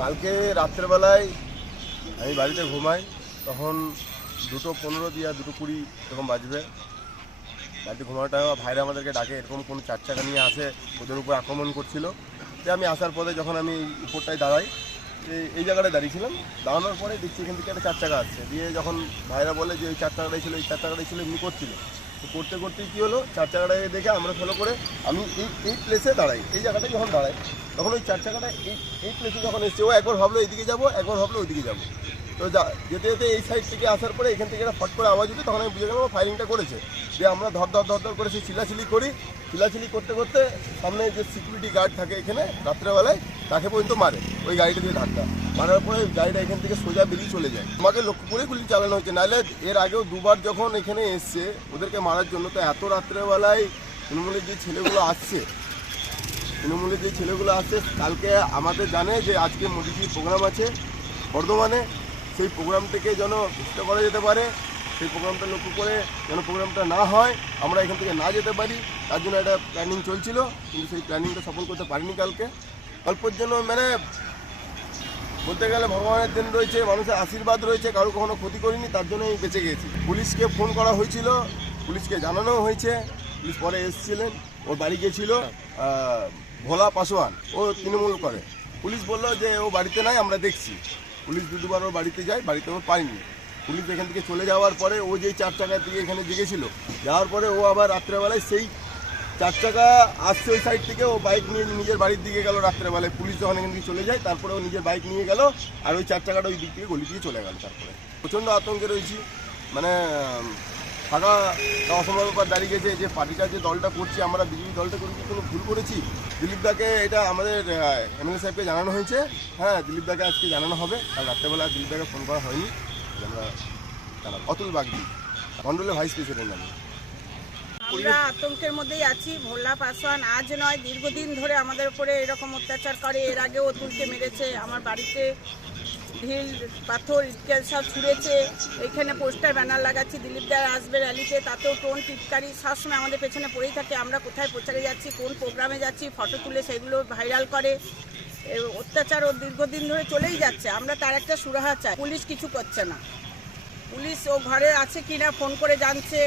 কালকে রাত্রেবেলায় আমি বাড়িতে ঘুমাই, তখন দুটো পনেরো দিয়ে দুটো কুড়ি এরকম বাজবে। বাড়িতে ঘুমানোর টাইমে ভাইরা আমাদেরকে ডাকে, এরকম কোনো চার চাকা নিয়ে আসে, ওদের উপর আক্রমণ করছিল। যে আমি আসার পরে যখন আমি উপরটায় দাঁড়াই এই- এই জায়গাটায় দাঁড়িয়েছিলাম, দাঁড়ানোর পরে দেখছি এখান থেকে একটা চার চাকা আসছে। দিয়ে যখন ভাইরা বলে যে ওই চার চাকাটাই ছিল, এই চার চাকাটাই ছিল, এমনি করছিল। করতে করতে কী হলো? চার চাকাটাকে দেখে আমরা ফলো করে আমি এই এই প্লেসে দাঁড়াই। এই জায়গাটা যখন দাঁড়াই তখন ওই চার চাকাটা এই এই প্লেসে যখন এসছে, ও একবার ভাবলো এইদিকে যাব, একবার ভাবলো ওইদিকে যাব। তো যা- যেতে যেতে এই সাইড থেকে আসার পরে এখান থেকে একটা ফট করে আওয়াজ উঠে, তখন আমি বুঝে গেলাম ফায়ারিংটা করেছে। যে আমরা ধর ধর ধর ধর করে সেই চিলাচিলি করি। চিলাচিলি করতে করতে সামনে যে সিকিউরিটি গার্ড থাকে এখানে রাত্রেবেলায়, তাকে পর্যন্ত মারে ওই গাড়িটা দিয়ে ধাক্কা। মারার পরে গাড়িটা এখান থেকে সোজা বেরিয়ে চলে যায়। আমাকে লক্ষ্য করে গুলি চালানো হচ্ছে নাহলে এর আগেও দুবার যখন এখানে এসছে ওদেরকে মারার জন্য, তো এত রাত্রেবেলায় তৃণমূলের যে ছেলেগুলো আসছে, তৃণমূলের যে ছেলেগুলো আসছে, কালকে আমাদের জানে যে আজকে মোদিজির প্রোগ্রাম আছে, বর্ধমানে। সেই প্রোগ্রাম থেকে যেন চেষ্টা করা যেতে পারে। সেই প্রোগ্রামটা লক্ষ্য করে যেন প্রোগ্রামটা না হয়, আমরা এখান থেকে না যেতে পারি। তার জন্য একটা প্ল্যানিং চলছিল, কিন্তু সেই প্ল্যানিংটা সফল করতে পারিনি কালকে। অল্পর জন্য মানে বলতে গেলে ভগবানের দিন রয়েছে, মানুষের আশীর্বাদ রয়েছে, কারও কখনো ক্ষতি করিনি, তার জন্য আমি বেঁচে গেছি। পুলিশকে ফোন করা হয়েছিল, পুলিশকে জানানো হয়েছে। পুলিশ পরে এসেছিলেন, ওর বাড়ি গিয়েছিল ভোলা পাসোয়ান, ও তৃণমূল করে। পুলিশ বলল যে ও বাড়িতে নাই, আমরা দেখছি। পুলিশ দু দুবার ওর বাড়িতে যায়, বাড়িতে ও পাইনি পুলিশ এখান থেকে চলে যাওয়ার পরে ও যেই চার চাকার দিকে এখানে জেগেছিল, যাওয়ার পরে ও আবার রাত্রেবেলায় সেই চার চাকা আসছে ওই সাইড থেকে, ও বাইক নিয়ে নিজের বাড়ির দিকে গেল রাত্রেবেলায়। পুলিশ যখন এখান থেকে চলে যায়, তারপরে ও নিজের বাইক নিয়ে গেল আর ওই চার চাকাটা ওই দিক থেকে গলি দিয়ে চলে গেল তারপরে। প্রচণ্ড আতঙ্কে রয়েছি। মানে থাকা অসম্ভব ব্যাপার দাঁড়িয়ে গেছে যে পার্টিটা যে দলটা করছি, আমরা বিজেপি দলটা করেছি কোনো ভুল করেছি? দিলীপ দাকে এটা আমাদের এমএলএ সাহেবকে জানানো হয়েছে। হ্যাঁ দিলীপ দাকে আজকে জানানো হবে। আর রাত্রেবেলা দিলীপ দাকে ফোন করা হয়নি। আমরা অতুল বাগদি মন্ডলের ভাইস প্রেসিডেন্ট আমি। আমরা আতঙ্কের মধ্যেই আছি, ভোলা পাসওয়ান আজ নয়, দীর্ঘদিন ধরে আমাদের উপরে এরকম অত্যাচার করে। এর আগেও অতুলকে মেরেছে, আমার বাড়িতে ঢিল, পাথর, ইটকেল সব ছুঁড়েছে। এখানে পোস্টার, ব্যানার লাগাচ্ছি, দিলীপ দার আসবে র্যালিতে, তাতেও টোন টিটকারি সবসময় আমাদের পেছনে পড়েই থাকে, আমরা কোথায় প্রচারে যাচ্ছি, কোন প্রোগ্রামে যাচ্ছি ফটো তুলে সেগুলো ভাইরাল করে। অত্যাচার ও দীর্ঘদিন ধরে চলেই যাচ্ছে। আমরা তার একটা সুরাহা চাই। পুলিশ কিছু করছে না। পুলিশ ও ঘরে আছে কি না ফোন করে জানছে।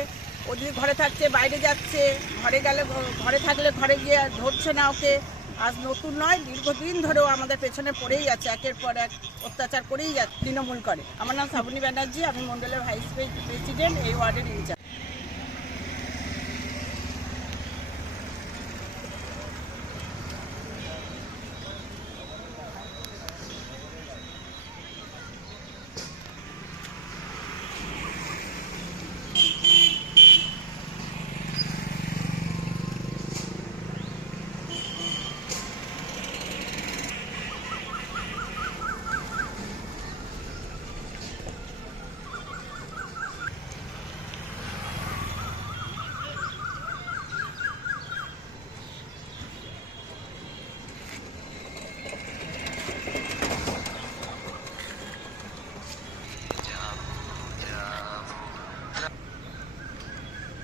ও যদি ঘরে থাকছে, বাইরে যাচ্ছে, ঘরে গেলে ঘরে থাকলে ঘরে গিয়ে ধরছে না ওকে। আজ নতুন নয়, দীর্ঘদিন ধরেও আমাদের পেছনে পড়েই যাচ্ছে একের পর এক অত্যাচার করেই যাচ্ছে, তৃণমূল করে। আমার নাম শ্রাবণী ব্যানার্জি, আমি মন্ডলের ভাইস প্রেসিডেন্ট, এই ওয়ার্ডের ইনচার্জ।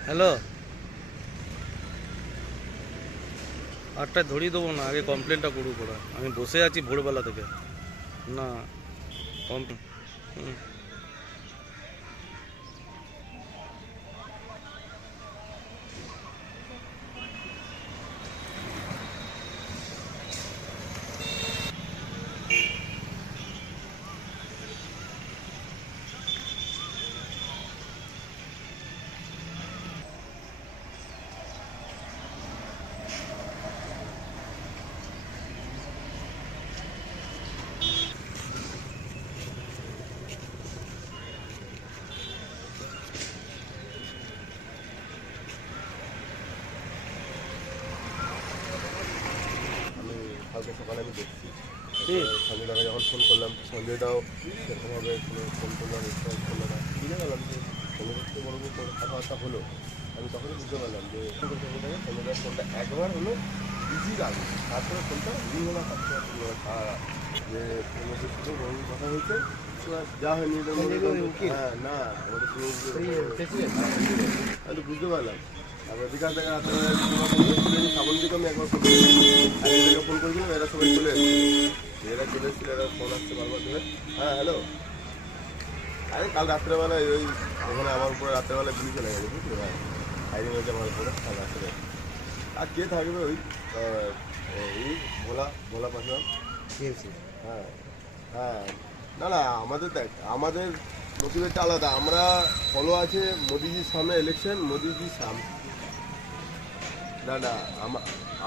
হ্যালো? আটটায় ধরিয়ে দেবো না, আগে কমপ্লেনটা করুক ওরা আমি বসে আছি ভোরবেলা থেকে। না কমপ্লেন হুম আমি কালকে সকালে আমি দেখছি। সঞ্জয়দাকে যখন ফোন করলাম সঞ্জয়দাও সেরকমভাবে কোনো ফোন করল না রেসপন্স করল না। বুঝে গেলাম যে সঞ্জয়দার সাথে বড় বড় করে কথাবার্তা হলো। আমি তখনই বুঝতে পারলাম যে সঞ্জয়দার ফোনটা একবার হলো বিজি আগে তারপরে ফোনটা রিং হলো তারপরে সারা যে ফোনের শুধু বড় কথা হয়েছে যা হয় নিজেদের হ্যাঁ না আমাদের বুঝতে পারলাম। তারপরে রাত্রে আমি একবার ফোন করেছিলাম আর এদেরকে ফোন করেছিলাম এরা সবাই চলে এসেছে। এরা চলে এসেছিল এরা ফোন আসছে বারবার ধরে। হ্যাঁ হ্যালো। আরে কাল রাত্রেবেলায় ওই ওখানে আমার উপরে রাত্রেবেলায় গুলি চলে গেছে বুঝলি? হ্যাঁ। ফায়ারিং হয়েছে আমার উপরে কাল রাত্রে। আর কে থাকবে ওই? এই ভোলা হ্যাঁ হ্যাঁ। না না আমাদের দেখ আমাদের মোটিভেটটা আলাদা। আমরা ফলো আছে মোদিজির সামনে ইলেকশন মোদিজির সামনে না না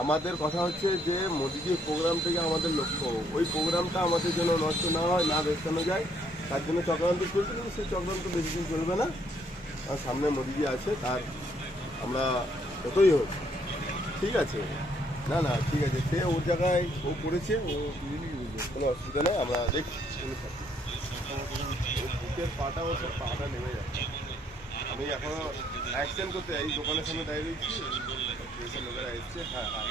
আমাদের কথা হচ্ছে যে মোদিজির প্রোগ্রাম থেকে আমাদের লক্ষ্য। ওই প্রোগ্রামটা আমাদের জন্য নষ্ট না হয়, না বেসানো যায়, তার জন্য চক্রান্ত চলছে, কিন্তু সেই চক্রান্ত বেশি দিন চলবে না। আর সামনে মোদিজি আছে, তার আমরা যতই হোক, ঠিক আছে? না না, ঠিক আছে, সে ওর জায়গায় ও করেছে, ও কোনো অসুবিধা নেই, আমরা দেখছি বুকের পাটা ও সব পাটা নেমে যাচ্ছে। আমি এখনও অ্যাক্সিডেন্ট করতে এই দোকানের সামনে দাঁড়িয়ে রয়েছি লোকেরা এসছে হ্যাঁ হ্যাঁ